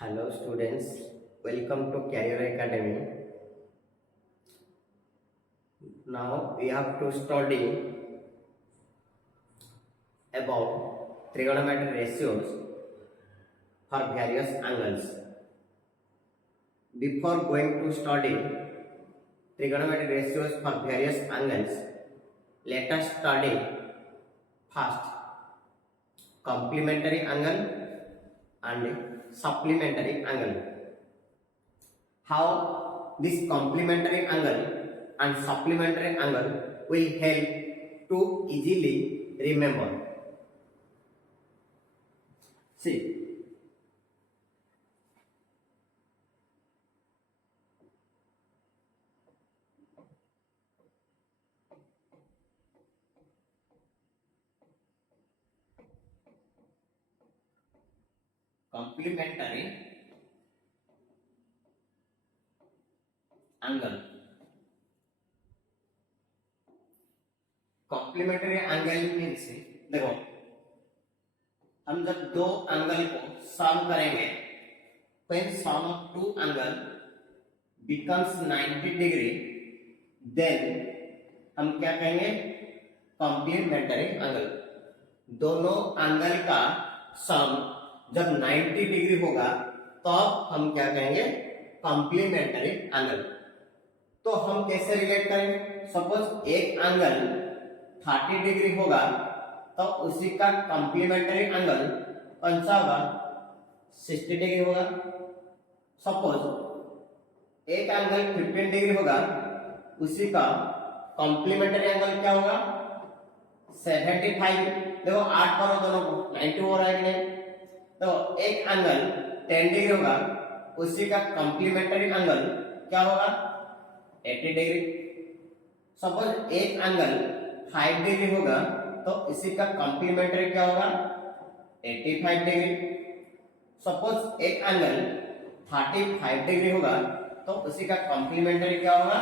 Hello students, welcome to Career Academy. Now we have to study about trigonometric ratios for various angles. Before going to study trigonometric ratios for various angles, let us study first complementary angle and supplementary angle. How this complementary angle and supplementary angle will help to easily remember. See, complementary angle. Complementary angle means देखो, हम जब दो angle को सम करेंगे when sum of two angle becomes 90 degree, then हम क्या कहेंगे? Complementary angle. दोनों एंगल का सम जब 90 डिग्री होगा तब हम क्या कहेंगे? Complementary angle. तो हम कैसे रिलेट करें? सपोज एक एंगल 30 डिग्री होगा तो उसी का कॉम्प्लीमेंट्री एंगल कौन सा होगा? 60 डिग्री होगा. सपोज एक एंगल 15 डिग्री होगा, उसी का कॉम्प्लीमेंट्री एंगल क्या होगा? 75. देखो 8 करो दोनों को, 90 हो रहा है कि नहीं? तो एक एंगल 10 डिग्री होगा, उसी का कॉम्प्लीमेंट्री एंगल क्या होगा? 80 डिग्री. सपोज एक एंगल 5 डिग्री होगा तो इसी का कॉम्प्लीमेंट्री क्या होगा? 85 डिग्री. सपोज एक एंगल 35 डिग्री होगा तो उसी का कॉम्प्लीमेंट्री क्या होगा?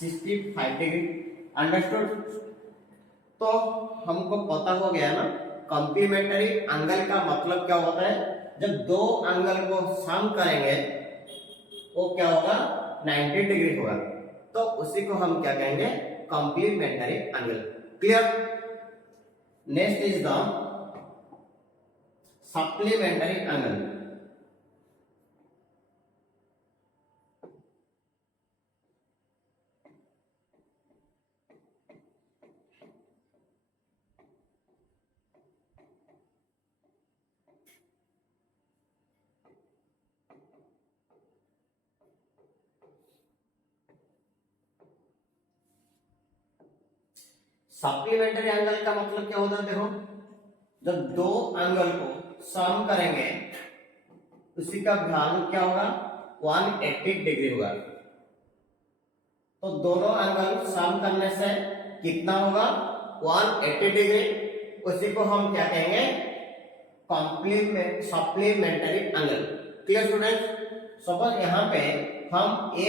65 डिग्री. अंडरस्टूड? तो हमको पता हो गया ना कॉम्प्लीमेंट्री एंगल का मतलब क्या होता है. जब दो एंगल को सम करेंगे वो क्या होगा? 90 डिग्री होगा. तो उसी को हम क्या कहेंगे? Complementary angle. Clear? Next is the supplementary angle. Supplementary angle का मतलब क्या होता है? देखो, जब दो एंगल को सम करेंगे उसी का वैल्यू क्या होगा? 180 डिग्री होगा. तो दोनों एंगल सम करने से कितना होगा? 180 डिग्री. उसी को हम क्या कहेंगे? Supplementary angle. Clear students? Suppose यहाँ पे हम ए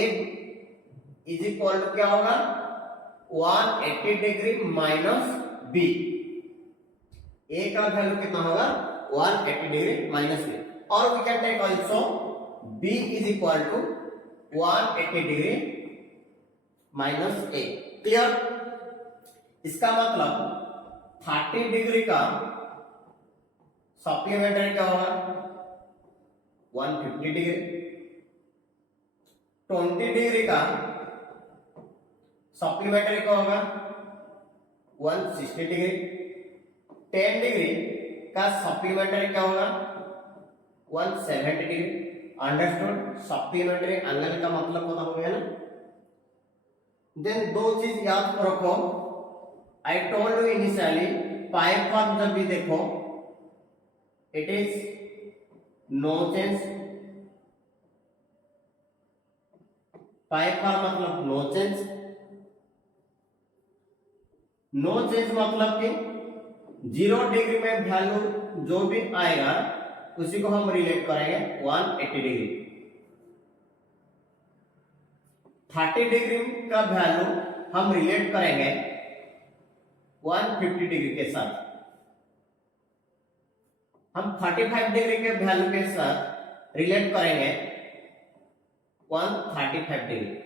इज इक्वल टू क्या होगा? 180 डिग्री माइनस बी. ए का वैल्यू कितना होगा? 180 डिग्री माइनस बी. और we can take also B is equal to 180 degree minus A. Clear? इसका मतलब 30 डिग्री का सप्लीमेंट्री क्या होगा? 150 डिग्री. 20 डिग्री का सप्लीमेंट्री क्या होगा? 160 डिग्री. 10 डिग्री का सप्लीमेंट्री क्या होगा? 170 डिग्री. अंडरस्टूड? सप्लीमेंट्री एंगल का मतलब पता हो गया ना. देन दो चीज याद रखो. I told you initially pi form जब भी देखो it is no change. Pi form मतलब नो चेंज. नो चेंज मतलब कि 0 डिग्री में वैल्यू जो भी आएगा उसी को हम रिलेट करेंगे 180 डिग्री. 30 डिग्री का वैल्यू हम रिलेट करेंगे 150 डिग्री के साथ. हम 45 डिग्री के वैल्यू के साथ रिलेट करेंगे 135 डिग्री,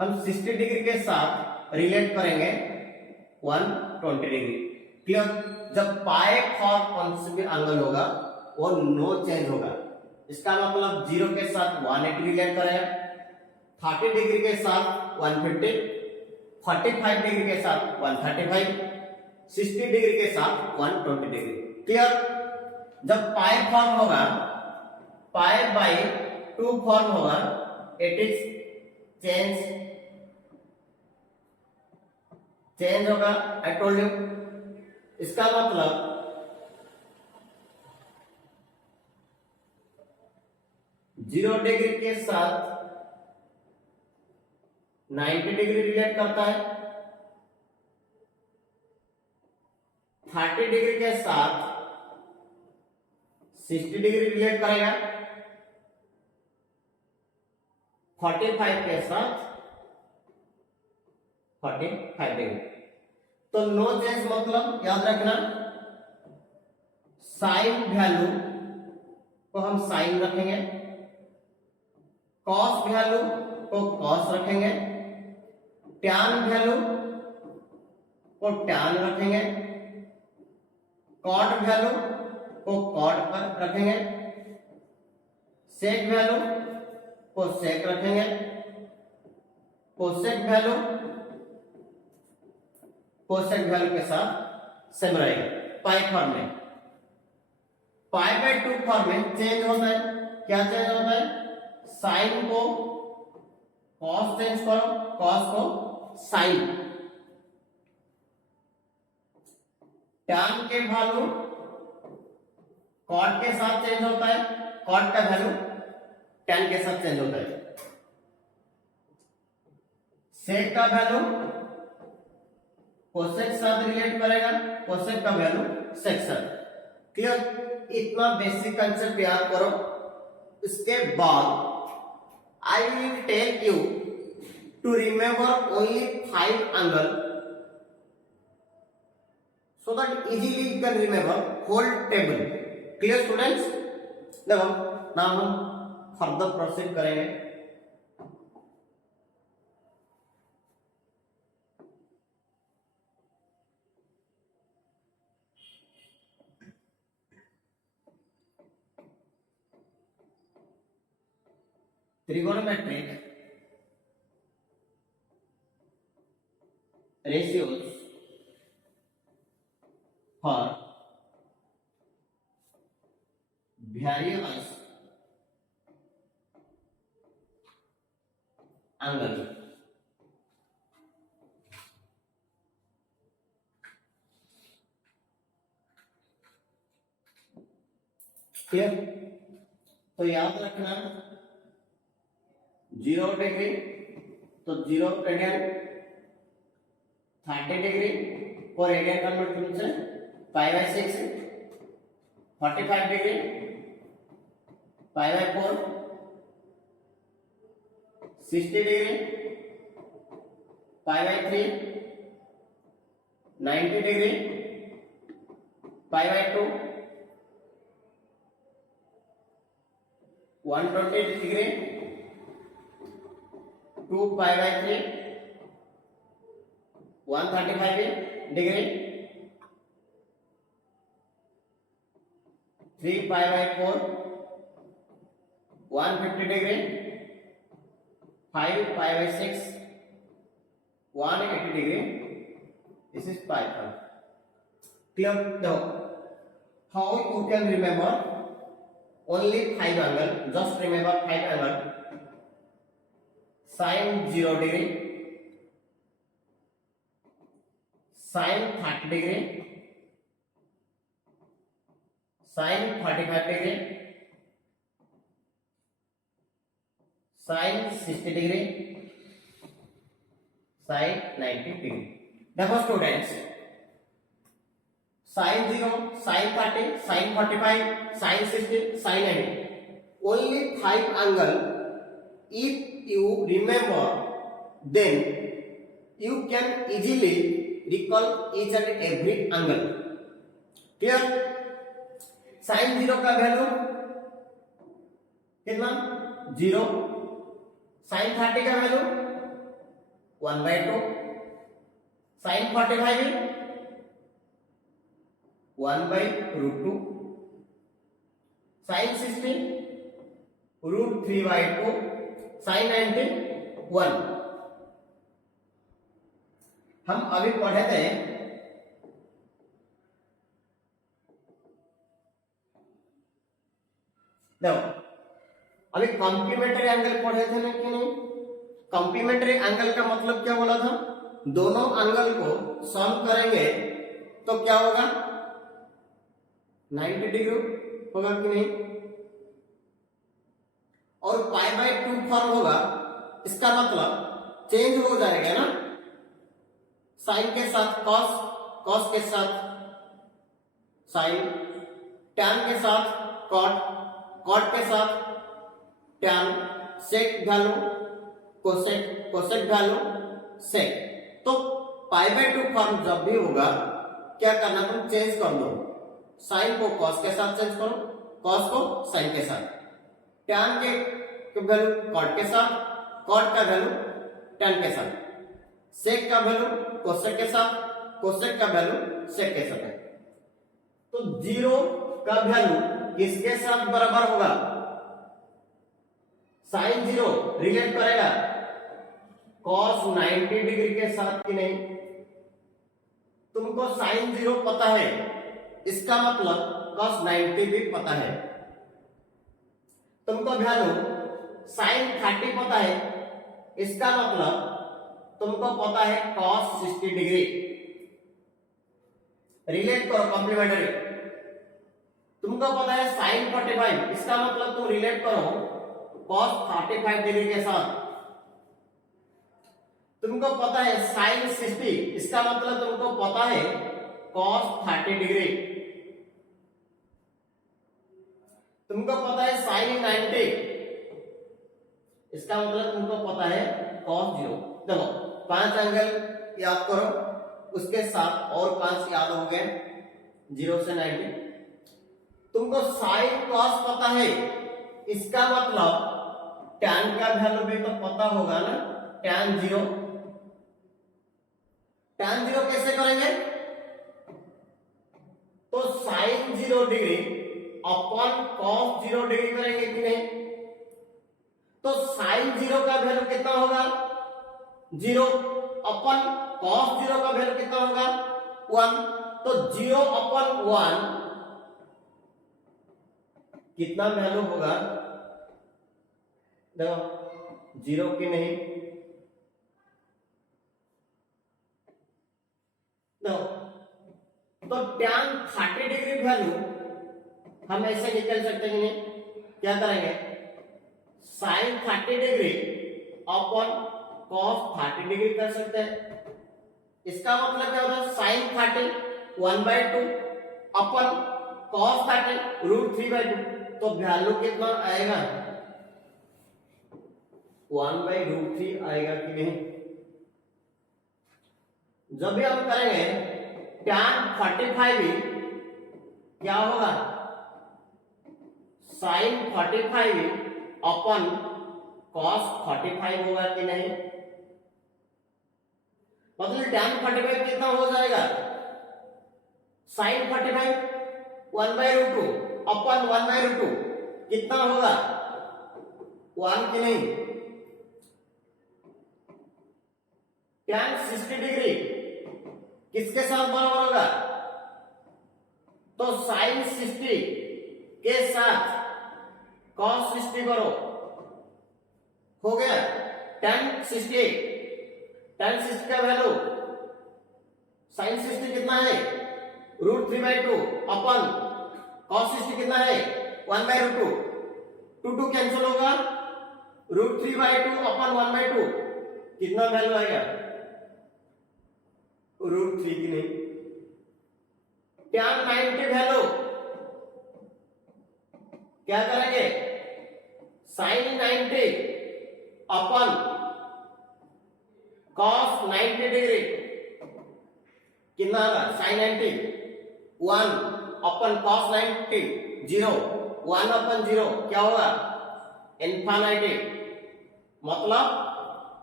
हम 60 डिग्री के साथ रिलेट करेंगे 120 डिग्री। क्लियर? जब पाए फॉर कौन से भी एंगल होगा वो नो चेंज होगा। इसका मतलब 0 के साथ 180 रिलेट करेगा, 30 डिग्री के साथ 150, 45 डिग्री के साथ 135, 60 डिग्री के साथ 120 डिग्री। क्लियर? जब पाई फॉर्म होगा, पाई बाई 2 फॉर्म होगा, इट इज चेंज होगा। आई टोल्ड यू। इसका मतलब 0 डिग्री के साथ 90 डिग्री रिलेट करता है, 30 डिग्री के साथ 60 डिग्री रिलेट करेगा, 45 के साथ 45 डिग्री। तो नो चेंज मतलब याद रखना, साइन वैल्यू को हम साइन रखेंगे, कॉस वैल्यू को कॉस रखेंगे, टैन वैल्यू को टैन रखेंगे, कॉट वैल्यू को कॉट पर रखेंगे, सेक वैल्यू को सेक रखेंगे, कोसेक वैल्यू कोसेक वैल्यू के साथ सेम रहेगा। पाई फॉर्म में, पाई बाय 2 फॉर्म में चेंज होता है। क्या चेंज होता है? साइन को कॉस चेंज करो, कॉस को साइन, टैन के वैल्यू कॉट के साथ चेंज होता है, कॉट का वैल्यू टैन के साथ चेंज होता है, सेक का वैल्यू कोसेक साथ रिलेट करेगा, कोसेक का वैल्यू सेक साथ। क्लियर? इतना बेसिक कंसेप्ट याद करो। इसके बाद I will tell you to remember only 5 angle so that easily you can remember whole table. Clear students? देखो now हम further proceed करेंगे। Trigonometric ratios for various angle। Clear? तो याद रखना 0 डिग्री तो 0 रेडियन, 30 डिग्री को रेडियन कन्वर्ट करूँ pi by 6, 45 degree pi by 4, 60 degree pi by 3, 90 degree pi by 2, 120 degree 2 pi by 3, 135 degree 3 pi by 4, 150 degree 5 pi by 6, 180 degree. This is pi form. Clear? Now how you can remember only 5 angle? Just remember 5 angle. Sin 0 degree, sin 30 degree, sin 45 degree, sin 60 degree, sin 90 degree. Therefore students, sin 0, sin 30, sin 45, sin 60, sin 90, only 5 angle. If you remember, then you can easily recall each and every angle. Clear? Sine 0 का value कितना 0, sine 30 का value 1/2, sign 45 1/√2, sign 60 √3/2, sign 90 1। हम अभी पढ़े थे देखो, अभी complementary angle पढ़े थे ना कि नहीं? कॉम्प्लीमेंट्री एंगल का मतलब क्या बोला था? दोनों एंगल को सम करेंगे तो क्या होगा 90 डिग्री होगा कि नहीं? और π/2 फॉर्म होगा, इसका मतलब चेंज हो जाएगा ना, साइन के साथ कॉस, कॉस के साथ साइन, टैन के साथ कॉट, कॉट के साथ टैन, सेक वैल्यू कोसेक, कोसेक वैल्यू सेक। तो π/2 फॉर्म जब भी होगा क्या करना, तुम चेंज कर दो, साइन को कॉस के साथ चेंज करो, कॉस को साइन के साथ, टैन के वैल्यू कॉट के साथ, कॉट का वैल्यू टैन के साथ, सेक का वैल्यू कोसेक के साथ, कोसेक का वैल्यू सेक के साथ है। तो 0 का वैल्यू किसके साथ बराबर होगा? साइन 0 रिलेट करेगा cos 90 डिग्री के साथ कि नहीं? तुमको साइन 0 पता है, इसका मतलब cos 90 भी पता है। तुमको वैल्यू साइन 30 पता है, इसका मतलब तुमको पता है cos 60 डिग्री। रिलेट करो कॉम्प्लीमेंट्री। तुमको पता है साइन 45, इसका मतलब तुम रिलेट करो cos 35 डिग्री के साथ। तुमको पता है साइन 60, इसका मतलब तुमको पता है cos 30 डिग्री। तुमको पता है साइन 90, इसका मतलब तुमको पता है cos 0। देखो 5 एंगल याद करो, उसके साथ और 5 याद हो गए 0 से 90। तुमको साइन cos पता है, इसका मतलब tan का वैल्यू भी तो पता होगा ना, tan 0। tan 0 कैसे करेंगे? तो sine 0 degree upon cos 0 degree करेंगे कि नहीं? तो साइन 0 का वैल्यू कितना होगा 0, अपॉन cos 0 का वैल्यू कितना होगा 1। तो 0 अपॉन 1 कितना वैल्यू होगा? देखो 0 की नहीं, तो tan 30 डिग्री वैल्यू हम ऐसे निकल सकते हैं नहीं? क्या करेंगे, sine 30 degree upon cos 30 degree कर सकते हैं। इसका मतलब क्या होता है, साइन 30 1/2 अपॉन cos 30 √3/2। तो वैल्यू कितना आएगा 1/√3 आएगा कि नहीं? जब भी हम करेंगे tan 45 क्या होगा, साइन 45 अपॉन cos 45 होगा कि नहीं? मतलब tan 45 कितना हो जाएगा, साइन 45 1/√2 अपॉन 1/√2 कितना होगा 1 की नहीं? tan 60 डिग्री किसके साथ बराबर होगा? तो साइन 60 के साथ cos 60 करो, हो गया tan 60। tan 60 का वैल्यू साइन 60 कितना है √3/2 अपन cos 60 कितना है 1/√2, 2 कैंसिल होगा, √3/2 अपन 1/2 कितना वैल्यू आएगा √3 की नहीं। tan 90 वैल्यू क्या करेंगे, साइन 90 अपन cos 90 डिग्री कितना होगा, साइन 90 1 अपन cos 90 0, 1 अपन 0 क्या होगा इनफाइनाइटी, मतलब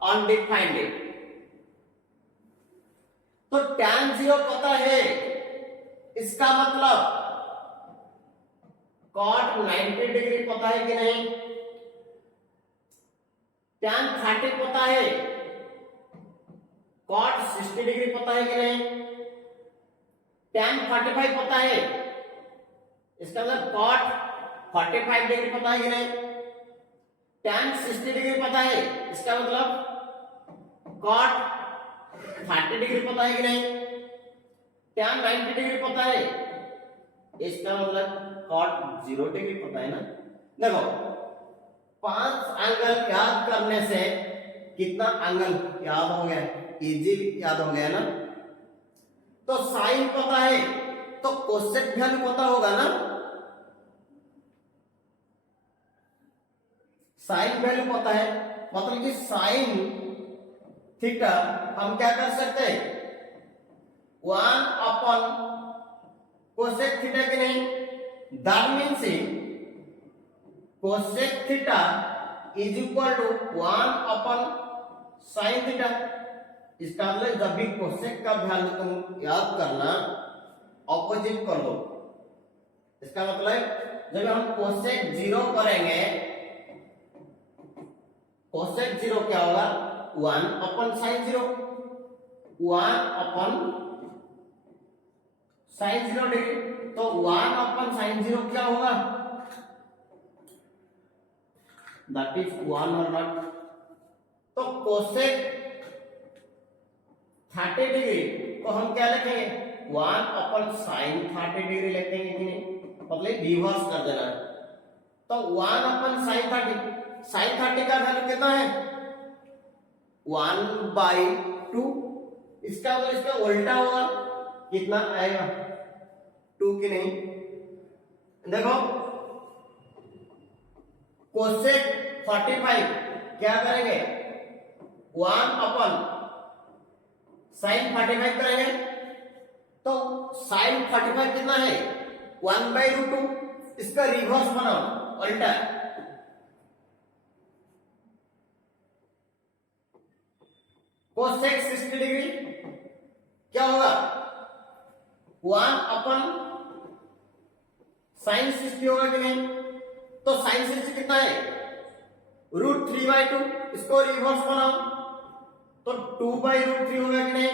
अनडिफाइंड। तो tan 0 पता है, इसका मतलब cot 90 डिग्री पता है कि नहीं, tan 30 पता है, cot 60 डिग्री पता है कि नहीं, tan 45 पता है, इसका मतलब cot 45 डिग्री पता है कि नहीं, tan 60 डिग्री पता है, इसका मतलब cot 30 डिग्री पता है कि नहीं, tan 90 डिग्री पता है, इसका मतलब cot 0 डिग्री पता है ना। देखो 5 एंगल याद करने से कितना एंगल याद हो गया, इजी याद हो गया ना। तो साइन पता है तो कोसेक वैल्यू पता होगा ना, साइन वैल्यू पता है, मतलब कि साइन थीटा हम क्या कर सकते हैं 1 अपन कोसेक थीटा की नहीं, that means cosec theta is equal to 1 upon sine theta. इसका मतलब जब भी कोसेक का वैल्यू तुम याद करना ऑपोजिट कर दो, इसका मतलब जब हम कोसेक 0 करेंगे, कोसेक 0 क्या होगा 1 upon sign 0, 1 upon sign 0 degree, तो 1 अपन साइन 0 क्या होगा, दैट इज 1 और नॉट। तो कोसेक 30 डिग्री तो हम क्या लिखेंगे 1 अपन साइन 30 डिग्री लिखेंगे कि नहीं, मतलब रिवर्स कर देना है। तो 1 अपन साइन 30, साइन 30 का वैल्यू कितना है 1/2, इसका मतलब इसका उल्टा होगा, कितना आएगा 2 की नहीं। देखो कोसेक 45 क्या करेंगे 1 अपन साइन 45 करेंगे, तो साइन 45 कितना है 1/2, इसका रिवर्स बनाओ उल्टा, कोसेक 60 डिग्री क्या होगा 1 अपन साइन 60 होगा कि नहीं, तो साइन 60 कितना है √3/2, इसको रिवर्स बनाओ तो 2/√3 होगा कि नहीं।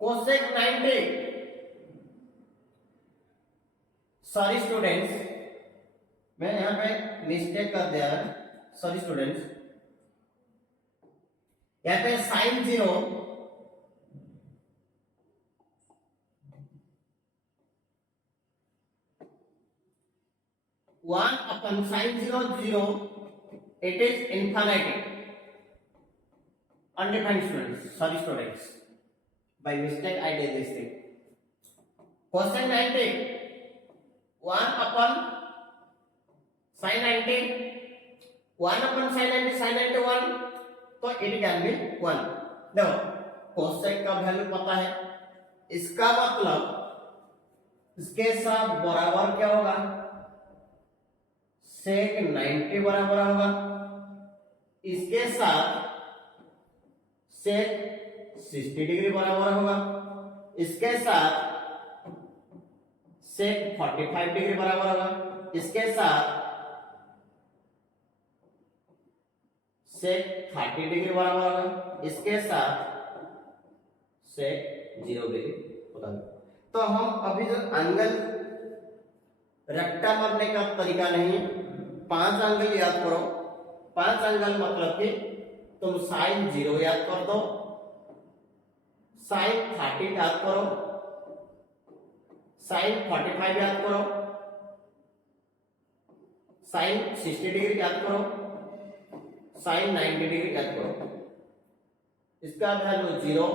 कोसेक 90, सॉरी स्टूडेंट्स मैं यहां पे मिस्टेक कर दिया, सॉरी स्टूडेंट्स, यहां पे sign 0 1 upon sign 0 0, it is infinity, undefined students, sorry students, by mistake I did this thing. Cosec 90 1 upon sin 90, 1 upon sin 90, sin 90 1, तो it can be 1। देखो cosec का वैल्यू पता है, इसका मतलब इसके साथ बराबर क्या होगा sec 90 बराबर होगा, इसके साथ sec 60 डिग्री बराबर होगा, इसके साथ sec 45 डिग्री बराबर होगा, इसके साथ sec 30 डिग्री बराबर होगा, इसके साथ sec 0 डिग्री होगा। तो हम अभी जो एंगल रट्टा मारने का तरीका नहीं, 5 एंगल याद करो, 5 एंगल मतलब कि तुम साइन 0 याद कर दो, साइन 30 याद करो, साइन 45 याद करो, साइन 60 डिग्री याद करो, साइन 90 डिग्री याद करो। इसका वैल्यू 0,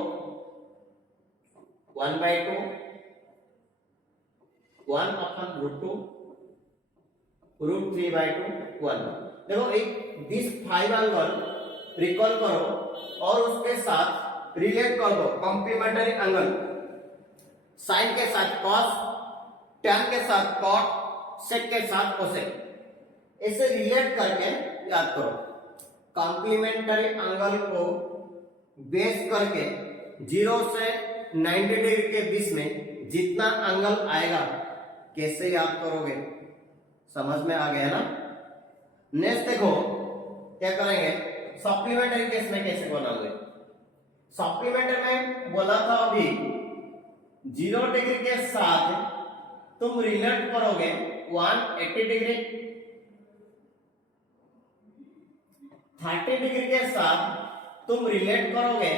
1/2, 1 अपन √2, √3/2, 1। देखो एक दिस 5 एंगल रिकॉल करो और उसके साथ रिलेट कर दो कॉम्प्लीमेंटरी एंगल। साइन के साथ कॉस, टैन के साथ कॉट, सेक के साथ कोसेक, इसे रिलेट करके याद करो। कॉम्प्लीमेंट्री एंगल को बेस करके 0 से 90 डिग्री के बीच में जितना एंगल आएगा कैसे याद करोगे, समझ में आ गया ना। नेक्स्ट देखो क्या करेंगे, सप्लीमेंट्री केस में कैसे बनाओगे। सप्लीमेंट्री में बोला था अभी 0 डिग्री के साथ तुम रिलेट करोगे 180 डिग्री, 30 डिग्री के साथ तुम रिलेट करोगे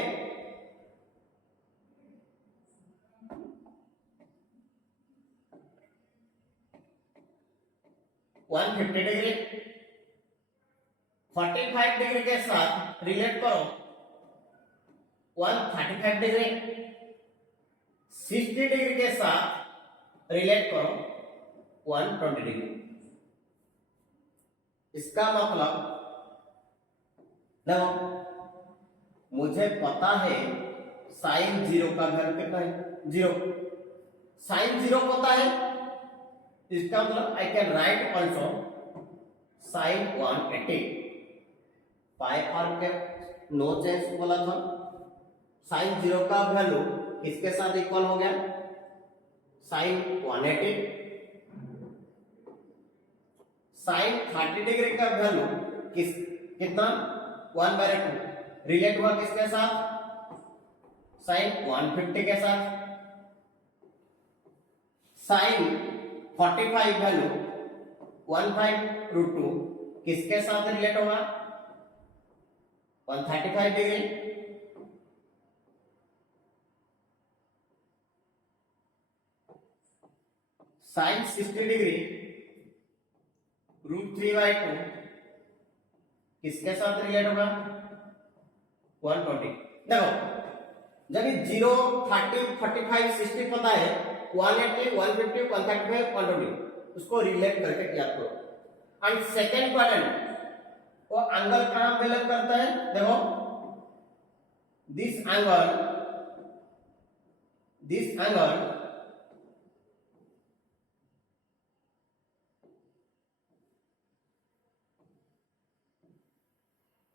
150 डिग्री, 45 डिग्री के साथ रिलेट करो 135 डिग्री, 60 डिग्री के साथ रिलेट करो 120 डिग्री। इसका मतलब देखो, मुझे पता है साइन 0 का वैल्यू कितना है, 0। साइन 0 पता है, इसका मतलब I can write also sine 180। Pi आर के नो चेंज बोला था, साइन 0 का वैल्यू किसके साथ इक्वल हो गया, साइन 180। साइन 30 डिग्री का वैल्यू कितना 1/2 रिलेट हुआ किसके साथ, साइन 150 के साथ। साइन 45 वैल्यू 15√2 किसके साथ रिलेट होगा, 135 डिग्री। साइन 60 डिग्री √3/2 किसके साथ रिलेट होगा, 120। देखो जब 0, 30, 45, 60 पता है, 180, 150, 135, 120 उसको रिलेट करके याद करो। एंड सेकेंड क्वाड्रेंट वो एंगल कहां बिलोंग करता है, देखो this angle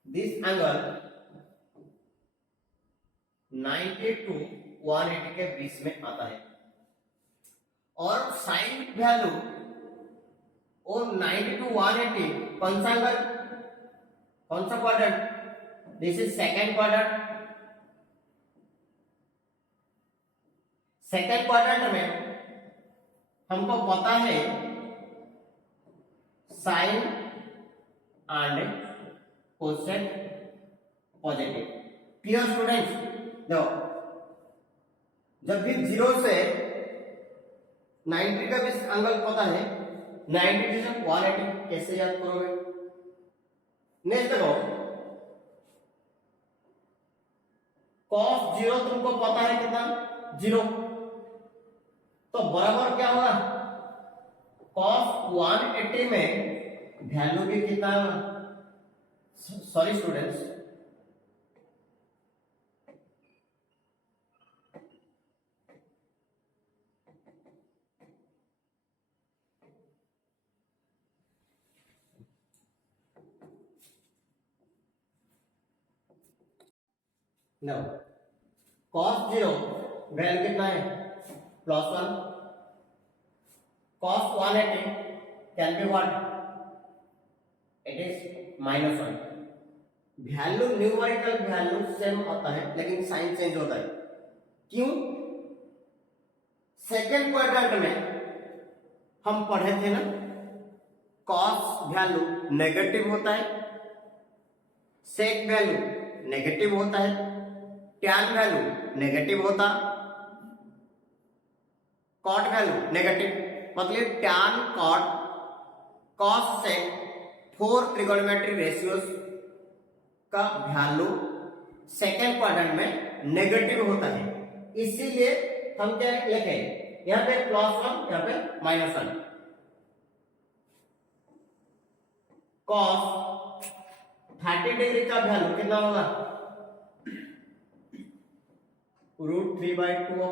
this angle 90 to 180 के बीच में आता है, और साइन वैल्यू और 90 to 180 कौन सा एंगल, कौन सा quadrant, this is second quadrant. Second quadrant में हमको पता है sine and cosec positive. Clear students, देखो जब भी 0 से 90 का बीच एंगल पता है, 90 से 180 कैसे याद करोगे। नेक्स्ट देखो cos 0 तुमको पता है कितना, 0, तो बराबर क्या होगा, cos 180 में वैल्यू भी कितना होगा, sorry students, no cos 0 value कितना है, +1, cos 180 can be what, it is -1। Value numerical value same आता है लेकिन साइन चेंज होता है, क्यों। सेकेंड क्वाड्रेंट में हम पढ़े थे ना, cos वैल्यू नेगेटिव होता है, sec वैल्यू नेगेटिव होता है, tan वैल्यू नेगेटिव होता, cot वैल्यू नेगेटिव, मतलब tan cot cos sec 4 trigonometry ratios का वैल्यू सेकेंड क्वाड्रेंट में नेगेटिव होता है, इसीलिए हम क्या लिखे, यहां पे +1 यहां पे -1। cos 30 डिग्री का वैल्यू कितना होगा, √3/2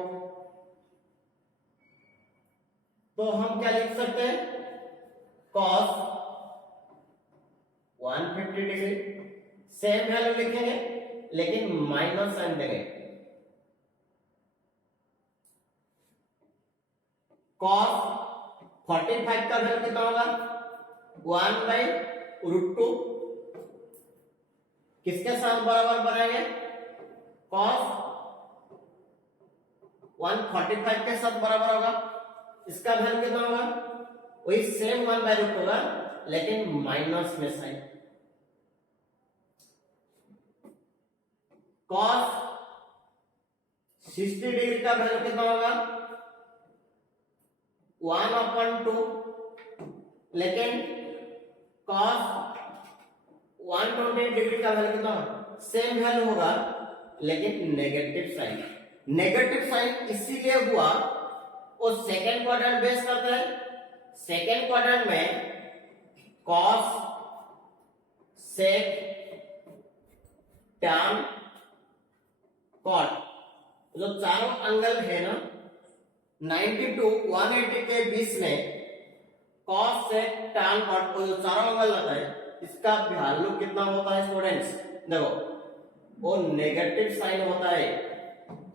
तो हम क्या लिख सकते हैं, cos 150 डिग्री, सेम वैल्यू लिखेंगे लेकिन माइनस साइन देंगे, cos 45 का वैल्यू कितना होगा, 1/√2, किसके साथ बराबर बनाएंगे, cos 145 के साथ बराबर होगा, इसका वैल्यू कितना होगा, वही सेम 1/√2 होगा लेकिन माइनस में साइन, cos 60 डिग्री का वैल्यू कितना होगा, 1/2, लेकिन cos 120 डिग्री का वैल्यू कितना होगा, सेम वैल्यू होगा लेकिन नेगेटिव साइन। नेगेटिव साइन इसीलिए हुआ वो सेकेंड क्वाड्रेंट बेस करता है, सेकेंड क्वाड्रेंट में cos sec tan cot, जो चारों एंगल है ना 90 to 180 के बीच में cos sec tan cot को जो चारों एंगल आता है, इसका वैल्यू कितना होता है स्टूडेंट्स, देखो वो नेगेटिव साइन होता है,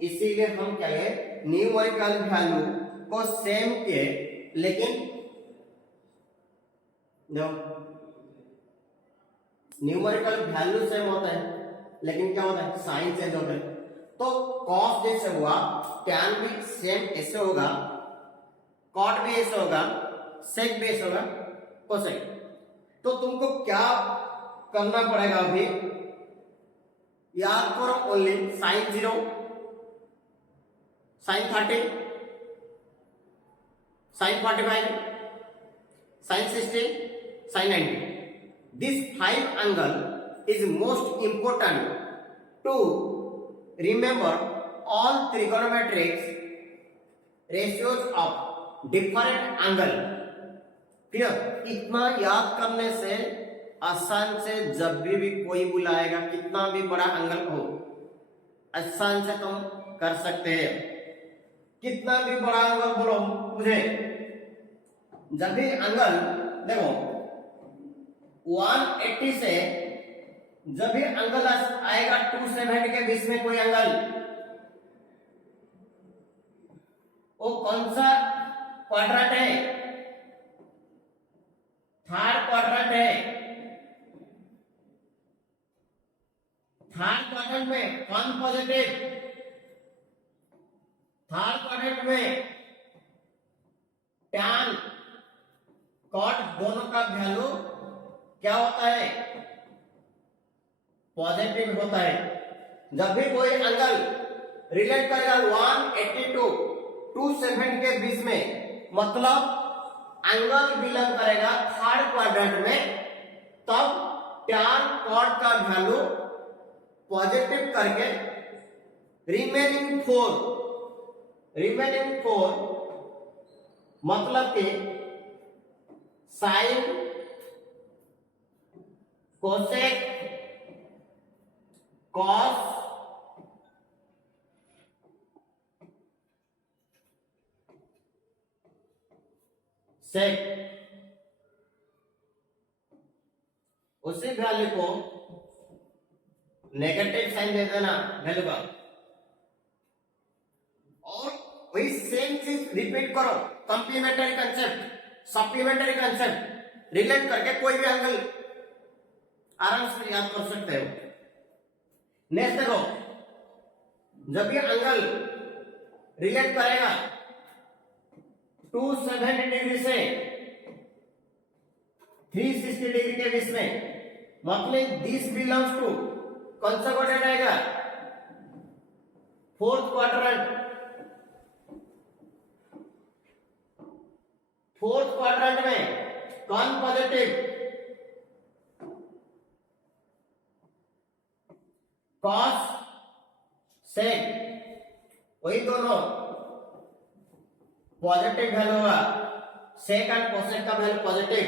इसीलिए हम क्या है न्यूमेरिकल वैल्यू को सेम किए, लेकिन न्यूमेरिकल वैल्यू सेम होता है लेकिन क्या होता है साइन चेंज होता है, तो cos जैसे हुआ tan भी सेम ऐसे होगा, cot भी ऐसे होगा, sec भी ऐसे होगा, cosec। तो तुमको क्या करना पड़ेगा, अभी याद करो only sin 0, sin 30, sin 45, sin 60, sin 90, this 5 angle is most important to remember all trigonometric ratios of different angle। Clear, इतना याद करने से आसान से जब भी कोई बुलाएगा कितना भी बड़ा एंगल हो आसान से तुम कर सकते हैं, कितना भी बड़ा एंगल बोलो मुझे, जब भी एंगल देखो 180 से जब भी एंगल आएगा 270 के बीच में कोई एंगल, वो कौन सा क्वाड्रेंट है, थर्ड क्वाड्रेंट है, थर्ड क्वाड्रेंट में कौन पॉजिटिव, थर्ड क्वाड्रेंट में tan cot दोनों का वैल्यू क्या होता है, पॉजिटिव होता है। जब भी कोई एंगल रिलेट करेगा 180 to 270 के बीच में, मतलब एंगल बिलोंग करेगा थर्ड क्वाड्रेंट में, तब tan cot का वैल्यू पॉजिटिव करके रिमेनिंग फोर मतलब कि साइन, कोसेक, कॉस, सेक, उसी वैल्यू को नेगेटिव साइन दे देना वैल्यू का, और वही सेम चीज रिपीट करो, complementary concept, supplementary concept relate करके कोई भी एंगल आराम से याद कर सकते हो। नेक्स्ट देखो, जब ये एंगल रिलेट करेगा 270 डिग्री से 360 डिग्री के बीच में, मतलब दिस बिलोंग्स टू कौन सा क्वाड्रेंट आएगा, फोर्थ क्वाड्रेंट। फोर्थ क्वाड्रेंट में कौन पॉजिटिव, कॉस, सेक, वही दोनों पॉजिटिव वैल्यू होगा, सेक एंड कोसेक का value positive,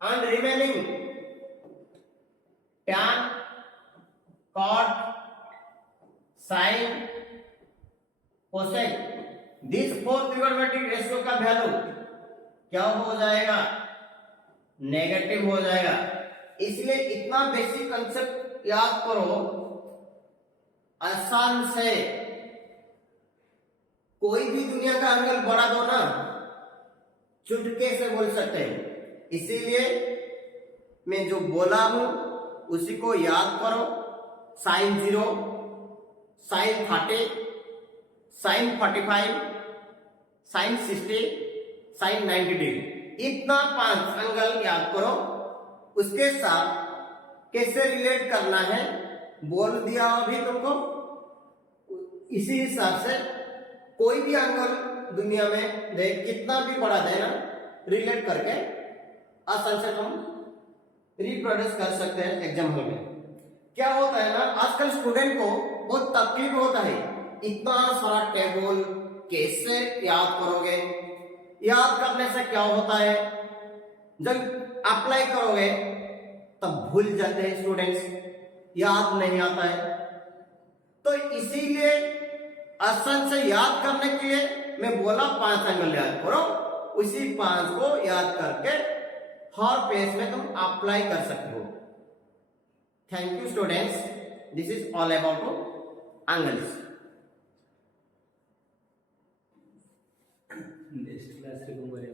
and remaining tan cot, sin, cosec this 4 trigonometric ratio का वैल्यू क्या हो जाएगा, नेगेटिव हो जाएगा। इसलिए इतना बेसिक कंसेप्ट याद करो, आसान से कोई भी दुनिया का एंगल बढ़ा दो ना, चुटके से बोल सकते हो। इसीलिए मैं जो बोला हूं उसी को याद करो। Sine 0, sine 30, sine 45, sine 60, sine 90 degree, इतना 5 एंगल याद करो। उसके साथ कैसे रिलेट करना है बोल दिया अभी तुमको। इसी हिसाब से कोई भी एंगल दुनिया में देख कितना भी बड़ा देना, रिलेट करके आसान से तुम रिप्रोड्यूस कर सकते हैं एग्जाम्पल में। क्या होता है ना, आजकल स्टूडेंट को बहुत तकलीफ होता है, इतना सारा टेबल कैसे याद करोगे। याद करने से क्या होता है, जब अप्लाई करोगे तब भूल जाते हैं स्टूडेंट्स, याद नहीं आता है। तो इसीलिए आसान से याद करने के लिए मैं बोला 5 एंगल याद करो, उसी 5 को याद करके हर पेज में तुम अप्लाई कर सकते हो। Thank you students, this is all about angles. Next class रे को बरे